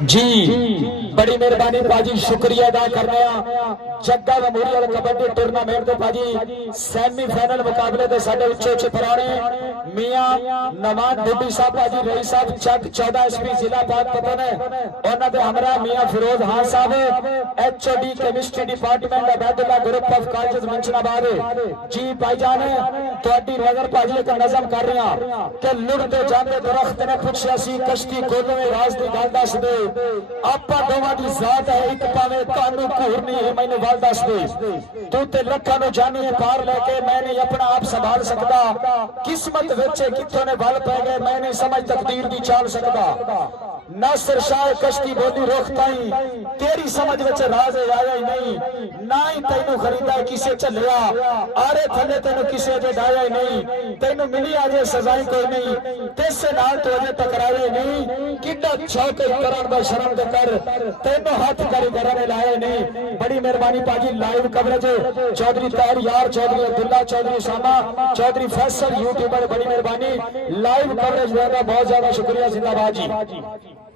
जी बड़ी मेहरबानी भाजी, शुक्रिया अदा करने जग्गा मेमोरियल कबड्डी टूर्नामेंट के भाजी सैमीफाइनल मुकाबले के साडे उच्चे उच्चे पुराने मियां नवान डुड्डी साहब भाजी रही साहब चक 14 SP जिला पाकपतन उन्होंने हमरा मियां फिरोज हां साहब HOD chemistry department Abaidulla group of college Manchanabad ji भाईजान तुहाडी नजर भाजी एक नजम कर रहा कि लुढ़ते जाते दरख्त ने पूछा सी कश्ती खोलो राज की गल दस दे आपा दोवां दी जात है एक भावे तानू घूर नहीं है मैंने गल दस दे तू ते लखां नू जानिए पार लेके मैं नहीं अपना आप संभाल सकता किस्मत विच कित्थों ने बल पै गए मैं नहीं समझ तकदीर दी चाल सकता नासिर शाह कश्ती बोली रुख ताई तेरी समझ विच राज आया ही नहीं ना ही तैनू खरीदा किसे झलिया आरे थले तैनू किसे अजे डाया ही नहीं तैनू मिली अजे सजाई कोई नहीं तेसे नाल तो अजे टकराए नहीं किड्डा छौके करन दा शर्म दे कर तैनू हाथ करी करने लाए नहीं बड़ी मेहरबानी पाजी लाइव कवरेज चौधरी तार यार चौधरी अब्दुल्ला चौधरी सामा चौधरी फैसल यूट्यूबर बड़ी मेहरबानी लाइव कवरेज देने का बहुत ज्यादा शुक्रिया जिंदाबाद जी।